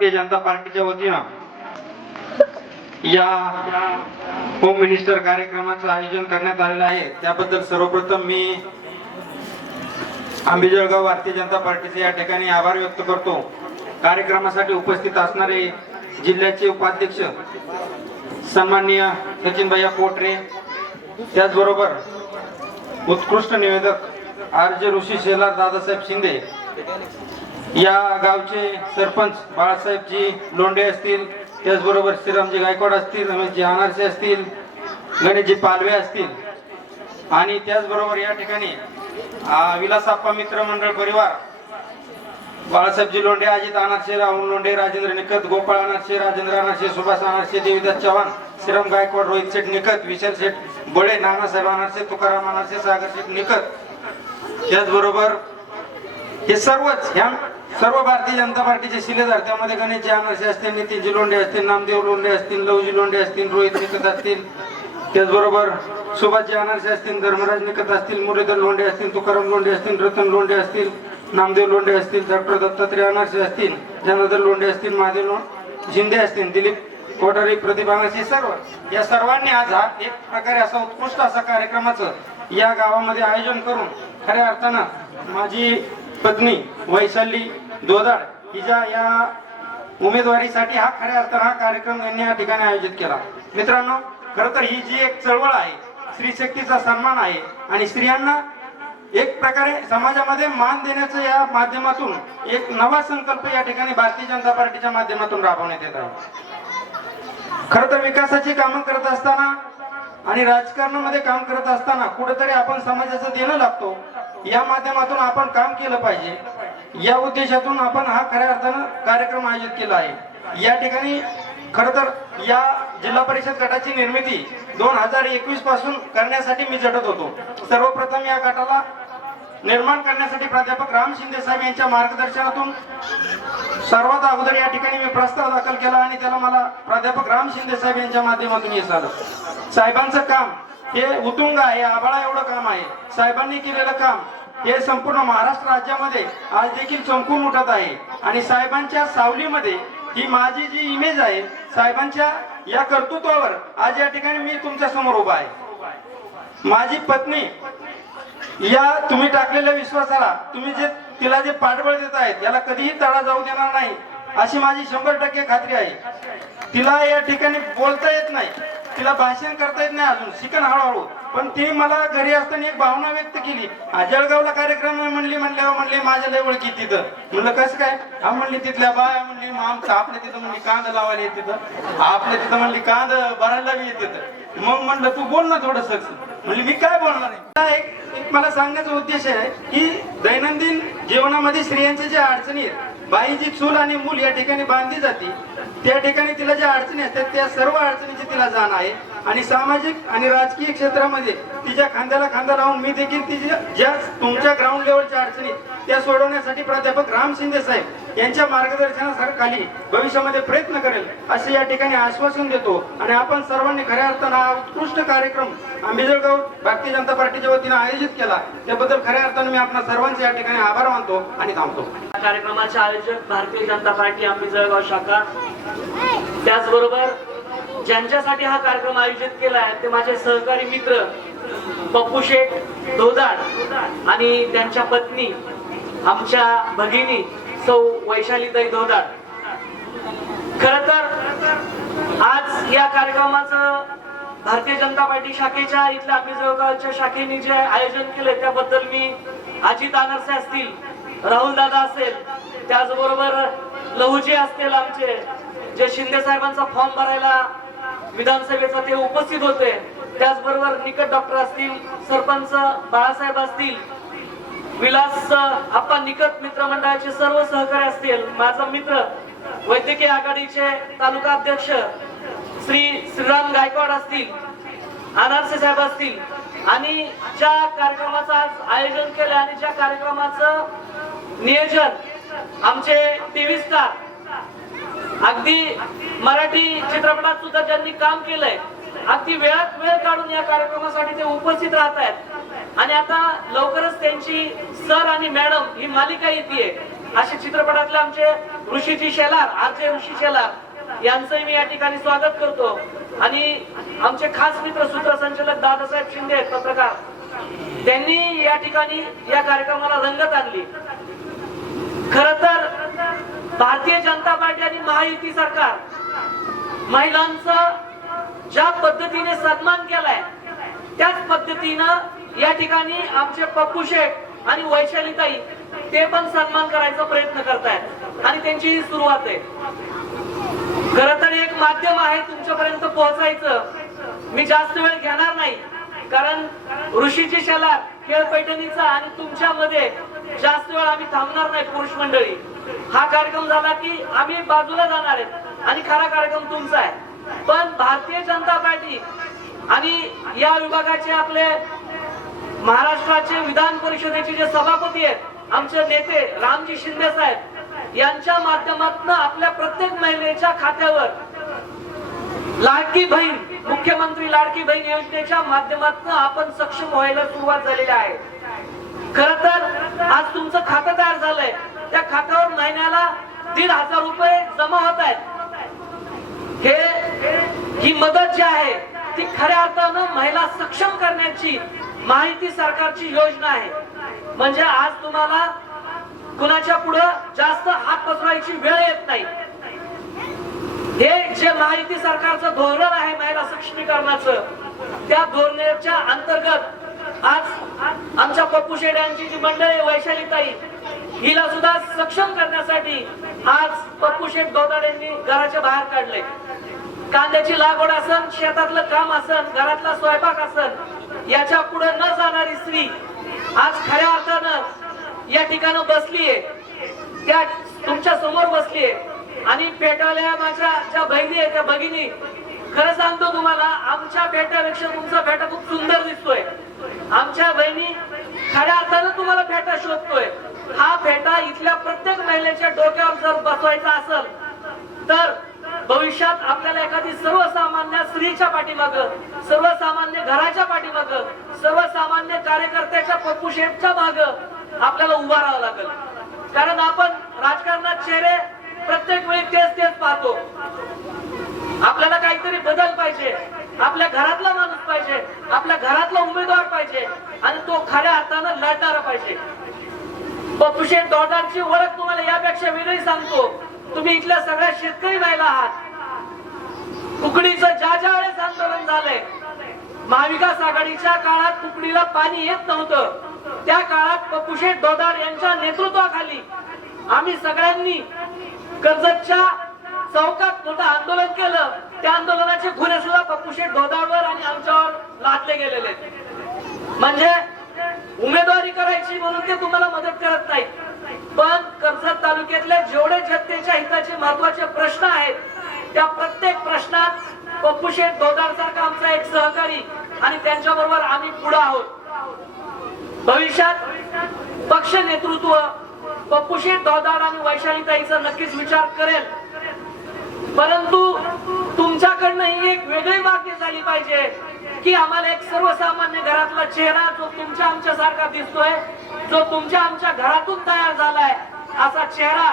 भारतीय जनता पार्टीच्या वतीनं या होम मिनिस्टर कार्यक्रमाचं आयोजन करण्यात आलेलं आहे। त्याबद्दल सर्वप्रथम मी आंबेजोगाई भारतीय जनता पार्टीचे या ठिकाणी आभार व्यक्त करतो। कार्यक्रमासाठी उपस्थित असणारे जिल्ह्याचे उपाध्यक्ष सन्माननीय सचिनभाई पोटरे, त्याचबरोबर उत्कृष्ट निवेदक आरजे ऋषी शेलार दादासाहेब शिंदे, या गावचे सरपंच बाळासाहेबजी लोंढे असतील, त्याचबरोबर श्रीरामजी गायकवाड असतील, रमेशजी अनारसे असतील, गणेशजी पालवे असतील, आणि त्याचबरोबर या ठिकाणी विलासाप्पा मित्र मंडळ परिवार बाळासाहेबजी लोंढे, अजित अनारसे, राहुल लोंढे, राजेंद्र निकत, गोपाळ अनारसे, राजेंद्र अनारसे, सुभाष अनारसे, देवीदास चव्हाण, श्रीराम गायकवाड, रोहित शेठ निकत, विशाल शेठ बळे, नानासाहेब अनारसे, तुकाराम अनारसे, सागर शेठ निकत, त्याचबरोबर हे सर्व भारतीय जनता पार्टीचे शिलेदार, त्यामध्ये गणेशजी अनारसे असतील, नितीनजी लोंढे असतील, नामदेव लोंढे असतील, लवजी लोंढे असतील, रोहित निकत असतील, त्याचबरोबर सुभाषजी अनारसे असतील, धर्मराज निकत असतील, मुरलीधर लोंढे असतील, तुकाराम लोंढे असतील, रतन लोंढे असतील, नामदेव लोंढे असतील, डॉक्टर दत्तात्रय अनारसे असतील, जनार्दन लोंढे असतील, महादेव शिंदे असतील, दिलीप कोठारी, प्रतिभा अनारसे, सर्व या सर्वांनी आज हा एक प्रकारे असा उत्कृष्ट असा कार्यक्रमाचं या गावामध्ये आयोजन करून खऱ्या अर्थानं माझी पत्नी वैशाली दोदाड हिच्या या उमेदवारीसाठी हा खऱ्या अर्थानं हा कार्यक्रम यांनी या ठिकाणी आयोजित केला। मित्रांनो, खरं तर ही जी एक चळवळ आहे, स्त्री शक्तीचा सन्मान आहे आणि स्त्रियांना एक प्रकारे समाजामध्ये मान देण्याचं या माध्यमातून एक नवा संकल्प या ठिकाणी भारतीय जनता पार्टीच्या माध्यमातून राबवण्यात येत आहे। खरं तर विकासाची कामं करत असताना आणि राजकारणामध्ये काम करत असताना कुठेतरी आपण समाजाचं देणं लागतो, या माध्यमातून आपण काम केलं पाहिजे, या उद्देशातून आपण हा खऱ्या अर्थानं कार्यक्रम आयोजित केला आहे। या ठिकाणी खरं तर या जिल्हा परिषद गटाची निर्मिती 2021 पासून करण्यासाठी मी झटत होतो। सर्वप्रथम या गटाला निर्माण करण्यासाठी प्राध्यापक राम शिंदे साहेब यांच्या मार्गदर्शनातून सर्वात अगोदर या ठिकाणी मी प्रस्ताव दाखल केला आणि त्याला मला प्राध्यापक राम शिंदे साहेब यांच्या माध्यमातून यश आलं। साहेबांचं काम हे उतुंग आहे, आभाळा एवढं काम आहे। साहेबांनी केलेलं काम हे संपूर्ण महाराष्ट्र राज्यामध्ये आज देखील चमकून उठत आहे आणि साहेबांच्या सावलीमध्ये ही माझी जी इमेज आहे, साहेबांच्या या कर्तृत्वावर आज या ठिकाणी मी तुमच्या समोर उभा आहे। माझी पत्नी या तुम्ही टाकलेल्या विश्वासाला तुम्ही जे तिला जे पाठबळ देत आहेत याला कधीही तडा जाऊ देणार नाही अशी माझी 100% खात्री आहे। तिला या ठिकाणी बोलता येत नाही, तिला भाषण करता येत नाही, अजून शिकण हळूहळू, पण ती मला घरी असताना एक भावना व्यक्त केली। जळगावला कार्यक्रम म्हणली माझ्या लय ओळखी तिथं, म्हणलं कसं काय? हा म्हणली तिथल्या बाया म्हणली आमचं आपल्या तिथं म्हणली कांद लावायला येत तिथं, आपल्या तिथं म्हणली कांद भरायला बी येत तिथं। मग म्हणलं तू बोल ना थोडस, म्हणली मी काय बोलणार आहे। एक मला सांगण्याचा उद्देश आहे की दैनंदिन जीवनामध्ये स्त्रियांच्या ज्या अडचणी आहेत, बाईची चूल आणि मूल या ठिकाणी बांधली जाते, त्या ठिकाणी तिला ज्या अडचणी असतात त्या सर्व अडचणीची तिला जाण आहे आणि सामाजिक आणि राजकीय क्षेत्रामध्ये तिच्या खांद्याला खांदा लावून मी देखील तिच्या ज्या तुमच्या ग्राउंड लेवलच्या अडचणी त्या सोडवण्यासाठी प्राध्यापक राम शिंदे साहेब यांच्या मार्गदर्शनाखाली भविष्यामध्ये प्रयत्न करेल असे या ठिकाणी आश्वासन देतो। आणि आपण सर्वांनी खऱ्या अर्थानं हा उत्कृष्ट कार्यक्रम आंबेजोगाई भारतीय जनता पार्टीच्या वतीने आयोजित केला, त्याबद्दल खऱ्या अर्थानं मी आपल्या सर्वांचे या ठिकाणी आभार मानतो आणि थांबतो। कार्यक्रमाचे आयोजक भारतीय जनता पार्टी आंबेजोगाई शाखा, त्याचबरोबर ज्यांच्यासाठी हा कार्यक्रम आयोजित केला आहे ते माझे सहकारी मित्र पप्पू शेठ दोदाड आणि त्यांच्या पत्नी आमच्या भगिनी सौ वैशालीताई दोदाड। खरं तर आज या कार्यक्रमाचं भारतीय जनता पार्टी शाखेच्या इथल्या आंबेजोगाईच्या शाखेने जे आयोजन केले त्याबद्दल मी अजित अनारसे असतील, राहुल दादा असेल, त्याचबरोबर लहुजी असतील, आमचे जे शिंदे साहेबांचा फॉर्म भरायला विधानसभेचा ते उपस्थित होते, त्याचबरोबर निकट डॉक्टर असतील, सरपंच बाळासाहेब असतील, विलास आप्पा निकट मित्रमंडळाचे सर्व सहकारी असतील, माझा मित्र वैद्यकीय आघाडीचे तालुका अध्यक्ष श्रीराम गायकवाड असतील, अनारसे साहेब असतील, आणि ज्या कार्यक्रमाचं आज आयोजन केलं आणि ज्या कार्यक्रमाचं नियोजन आमचे टीव्ही स्टार, अगदी मराठी चित्रपटात सुद्धा ज्यांनी काम केलंय, अगदी वेळात वेळ काढून या कार्यक्रमासाठी ते उपस्थित राहत आहेत। आणि आता लवकरच त्यांची सर आणि मॅडम ही मालिका येते, असे चित्रपटातले आमचे ऋषीजी शेलार, आरचे ऋषी शेलार यांचंही मी या ठिकाणी स्वागत करतो. आणि आमचे खास मित्र सूत्रसंचालक दादासाहेब शिंदे आहेत, पत्रकार, त्यांनी या ठिकाणी या कार्यक्रमाला रंगत आणली. खर तर भारतीय जनता पार्टी आणि महायुती सरकार महिलांचा ज्या पद्धतीने सन्मान केलाय त्याच पद्धतीनं या ठिकाणी आमचे पप्पू शेठ आणि वैशालीताई ते पण सन्मान करायचा प्रयत्न करतायत आणि त्यांची ही सुरुवात आहे. खर तर एक माध्यम आहे तुमच्यापर्यंत पोहोचायचं. मी जास्त वेळ घेणार नाही, कारण ऋषीची शेलार, खेळ पैठणीचा आणि तुमच्यामध्ये जास्त वेळ आम्ही थांबणार नाही. पुरुष मंडळी, हा कार्यक्रम झाला की आम्ही बाजूला जाणार आहेत आणि खरा कार्यक्रम तुमचा आहे. पण भारतीय जनता पार्टी आणि या विभागाचे आपले महाराष्ट्राचे विधान परिषदेचे जे सभापती आहेत, आमचे नेते रामजी शिंदे साहेब, यांच्या माध्यमातून आपल्या प्रत्येक महिलेच्या खात्यावर लाडकी बहीण, मुख्यमंत्री लाडकी बहीण योजनेच्या माध्यमातून आपण सक्षम व्हायला सुरुवात झालेली आहे. खर तर आज तुमचं खातं तयार झालंय, त्या खात्यावर महिन्याला 1,500 रुपये जमा होत आहेत. ही मदत जी आहे ती खऱ्या अर्थानं महिला सक्षम करण्याची माहिती सरकारची योजना आहे. म्हणजे आज तुम्हाला कुणाच्या पुढे जास्त हात पसरवायची वेळ येत नाही. हे जे माहिती सरकारचं धोरण आहे महिला सक्षमीकरणाचं, त्या धोरणाच्या अंतर्गत आज आमच्या पप्पू शेठ यांची जी मंडळी वैशालीताई, हिला सुद्धा सक्षम करण्यासाठी आज पप्पू शेठ दोदाडेंनी घराच्या बाहेर काढले. कांद्याची लागवड असन, शेतातलं काम असन, घरातला स्वयंपाक असन, याच्या पुढे न जाणारी स्त्री आज खऱ्या अर्थानं या ठिकाणी बसलीये, त्या तुमच्या समोर बसलीये. आणि पेटावल्या माझ्या ज्या बहिणी आहेत, त्या भगिनी, खरं सांगतो तुम्हाला, आमच्या फेट्यापेक्षा तुमचा फेटा खूप सुंदर दिसतोय. आमच्या बहिणी खऱ्या अर्थानं तुम्हाला फेटा शोधतोय. हा फेटा इथल्या प्रत्येक महिलेच्या डोक्यावर जर बसवायचा असेल तर भविष्यात आपल्याला एखादी सर्वसामान्य स्त्रीच्या पाठीमाग, सर्वसामान्य घराच्या पाठीमाग, सर्वसामान्य कार्यकर्त्याच्या पप्पू शेठच्या माग आपल्याला उभा राहावं लागेल. कारण आपण राजकारणात चेहरे प्रत्येक वेळी तेच पाहतो. आपल्याला काहीतरी बदल पाहिजे, आपल्या घरातला माणूस पाहिजे, आपल्या घरातला उमेदवार पाहिजे आणि तो खऱ्या अर्थानं लढणारा पाहिजे. पप्पू शेठ दोडांची ओळख तुम्हाला यापेक्षा वेगळी सांगतो. तुम्ही इथल्या सगळ्या शेतकरी महिला आहात. कुकडीचं ज्या वेळेस आंदोलन झालंय, महाविकास आघाडीच्या काळात कुकडीला पाणी येत नव्हतं, त्या काळात पप्पू शेठ दोडार यांच्या नेतृत्वाखाली आम्ही सगळ्यांनी कर्जतच्या चौकात मोठं आंदोलन केलं. त्या आंदोलनाचे गुन्हे सुद्धा पप्पू शेठ दोडारवर आणि आमच्यावर लादले गेलेले. म्हणजे उमेदवारी करायची म्हणून ते तुम्हाला मदत करत नाही, पण कर्जत तालुक्यातले जेवढे जनतेच्या हिताचे महत्वाचे प्रश्न आहेत, त्या प्रत्येक प्रश्नात पप्पू शेठ दोडार सारखा आमचा एक सहकारी आणि त्यांच्या बरोबर आम्ही पुढे आहोत. भविष्यात पक्ष नेतृत्व पप्पू शेठ दोडार आणि वैशालीताईचा नक्कीच विचार करेल. परंतु तुमच्याकडनं ही एक वेगळी मागणी झाली पाहिजे की आम्हाला एक सर्वसामान्य घरातला चेहरा जो तुमच्या आमच्या सारखा दिसतोय, जो तुमच्या आमच्या घरातून तयार झालाय, असा चेहरा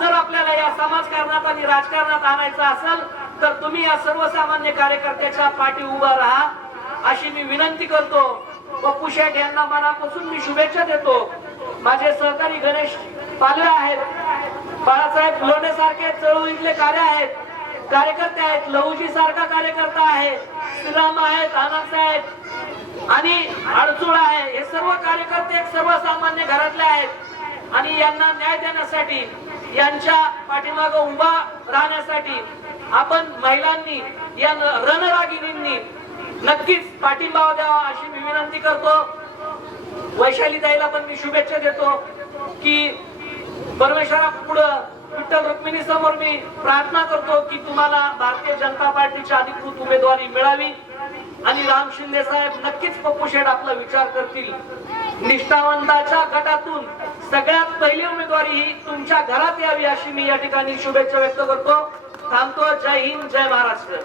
जर आपल्याला या समाजकारणात आणि राजकारणात आणायचा असेल तर तुम्ही या सर्वसामान्य कार्यकर्त्याच्या पाठी उभा राहा, अशी मी विनंती करतो. पप्पू शेठ यांना मनापासून मी शुभेच्छा देतो. माझे सहकारी गणेश पालवे आहेत, बाळासाहेब लोणे सारखे चळवळीतले कार्यकर्ते आहेत, लहुजी सारखा कार्यकर्ता आहे, श्रीराम आहेत, आनंदसाहेब आणि अडचूळ आहे. हे सर्व कार्यकर्ते एक सर्वसामान्य घरातले आहेत आणि यांना न्याय देण्यासाठी, यांच्या पाठीमागे उभा राहण्यासाठी आपण महिलांनी, या रणरागिणींनी नक्कीच पाठिंबा द्यावा अशी मी विनंती करतो. वैशालीताईला पण मी शुभेच्छा देतो की परमेश्वरा पुढं विठ्ठल रुक्मिणी समोर मी प्रार्थना करतो की तुम्हाला भारतीय जनता पार्टीची अधिकृत उमेदवारी मिळावी आणि राम शिंदे साहेब नक्कीच पप्पू शेठ आपला विचार करतील. निष्ठावंताच्या गटातून सगळ्यात पहिली उमेदवारी ही तुमच्या घरात यावी अशी मी या ठिकाणी शुभेच्छा व्यक्त करतो. थांबतो. जय हिंद, जय महाराष्ट्र.